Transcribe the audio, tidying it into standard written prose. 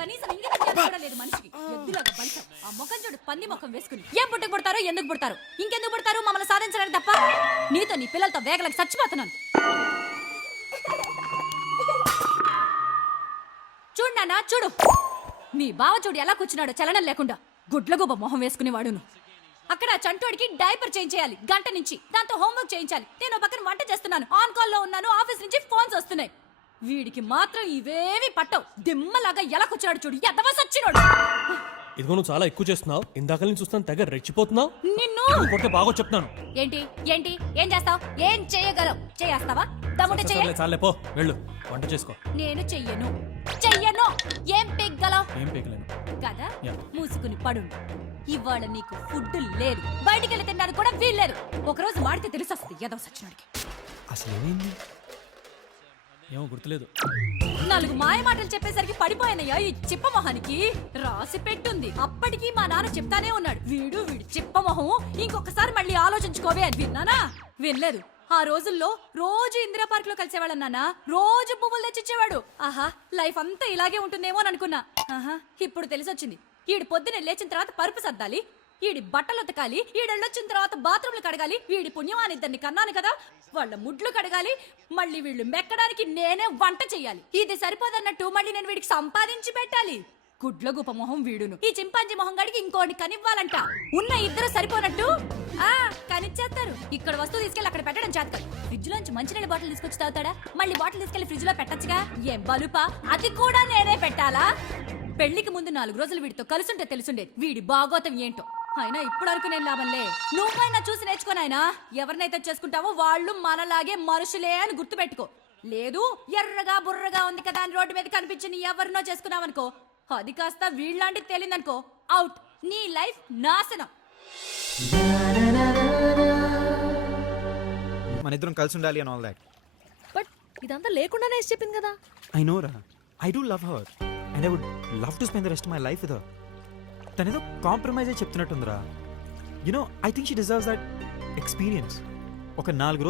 కనీసం ఇంగితం జ్ఞానం కూడా లేదు మనిషికి. ఎద్దులాగా బలిసాం. ఆ ముఖం చూడు, పంది ముఖం వేసుకుని. ఏం పుట్టుకు పుడతారో, ఎందుకు పుడతారు, ఇంకెందుకు పుడతారు? మమ్మల్ని సాధించడానికి తప్ప. నీతో నీ పిల్లలతో వేగలకు చచ్చిపోతున్నాను. చూడు నాన్న, చూడు నీ బావ చూడు ఎలా కూర్చున్నాడో చలనం లేకుండా. గుడ్లగూబ మొహం వేసుకునేవాడును. అక్కడ చంటోడికి డైపర్ చేంజ్ చేయాలి గంట నుంచి. దాంతో హోంవర్క్ చేయించాలి. నేను పక్కన వంట చేస్తున్నాను, ఆన్ కాల్ లో ఉన్నాను. ఆఫీస్ నుంచి ఫోన్స్ వస్తున్నాయి. వీడికి మాత్రం ఇవేవి పట్టవు. దిమ్మలాగా ఎలా కూర్చున్నాడు చూడు, ఎదవ సచ్చినోడు. ఇదిగో నువ్వు చాలా ఎక్కువ చేస్తున్నావు. ఇందాక నుంచి చూస్తాను తెగ రెచ్చిపోతున్నావు. నిన్ను కొడితే బాగా చెప్తాను. ఏంటి ఏంటి ఏం చేస్తావు? ఏం చేయగలవు? చేస్తావా? దమ్ముంటే చెయ్యి. చాలే పో, వెళ్ళు వంట చేసుకో. నేను చెయ్యను. ఏం పెగ్గలవు? ఏం పీకలేను కదా, యా. మూసుకుని పడు. ఇవాళ నీకు ఫుడ్ లేదు, బయటికి వెళ్ళి తినడానికి కూడా వీల్లేదు. ఒకరోజు మాడితే తెలిసొస్తుంది ఎదవ సచ్చినోడికి. అసలు ఏమైంది? ఏమో గుర్తులేదు. 4 మాయ మాటలు చెప్పేసరికి పడిపోయానయ్యా ఈ చిప్పమొహానికి. రాసి పెట్టుంది. అప్పటికి మా నాన్న చెప్తానే ఉన్నాడు, వీడి చిప్పమొహం ఇంకొకసారి మళ్ళీ ఆలోచించుకోవే అని. విన్నానా? వినలేదు. ఆ రోజుల్లో రోజు ఇందిరా పార్క్ లో కలిసేవాళ్ళం నాన్న. రోజు పువ్వులు తెచ్చిచ్చేవాడు. ఆహా, లైఫ్ అంతా ఇలాగే ఉంటుందేమో అని అనుకున్నా. ఆహా, ఇప్పుడు తెలిసొచ్చింది. ఈడు పొద్దునే లేచిన తర్వాత పరుపు సర్దాలి, ఈడి బట్టలు ఉతకాలి, ఈడెళ్ళొచ్చిన తర్వాత బాత్రూమ్లు కడగాలి. వీడి పుణ్యమాని ఇద్దరిని కన్నాను కదా, వాళ్ళ ముడ్లు కడగాలి. మళ్ళీ వీళ్ళు మెక్కడానికి నేనే వంట చెయ్యాలి. ఇది సరిపోదన్నట్టు మళ్ళీ నేను వీడికి సంపాదించి పెట్టాలి. గుడ్లగూప మొహం వీడును. ఈ చింపాంజీ మొహం గడికి ఇంకోటి కనివ్వాలంట. ఉన్న ఇద్దరు సరిపోనట్టు కనిచ్చేస్తారు. ఇక్కడ వస్తువు తీసుకెళ్లి అక్కడ పెట్టడం చేత కాదు. ఫ్రిడ్జ్ లోంచి మంచినీళ్ళ బాటిల్ తీసుకొచ్చి తాగుతాడా? మళ్ళీ బాటిల్ తీసుకెళ్లి ఫ్రిడ్జ్ లో పెట్టచ్చుగా. ఏం బలుపా, అది కూడా నేనే పెట్టాలా? పెళ్లికి ముందు 4 రోజులు వీడితో కలుసుంటే తెలుసుండేది వీడి బాగోతం ఏంటో. అయినా ఇప్పుడు అనుకునేం లాభంలే. నువ్వైనా చూసి నేర్చుకోనాయనా. ఎవరినైతే చేసుకుంటావో వాళ్ళు మనలాగే మనుషులే అని గుర్తుపెట్టుకో. లేదు ఎర్రగా బుర్రగా ఉంది కదా అని రోడ్డు మీద కనిపించి ఎవరినో చేసుకున్నావనుకో, అది కాస్త వీళ్ళలాంటి తేలిందనుకో, అవుట్. నీ లైఫ్ నాశనం. మన ఇద్దరం కలిసి ఉండాలి అని ఆల్ దాట్. బట్ ఇదంతా లేకుండానే చెప్పింది కదా. ఐ నో రా, I do love her and I would love to spend the rest my life with her. తనేదో కాంప్రమైజ్ అయి చెప్తున్నట్టుందిరా. You know, I think she deserves that experience. ఒక 4 రోజులు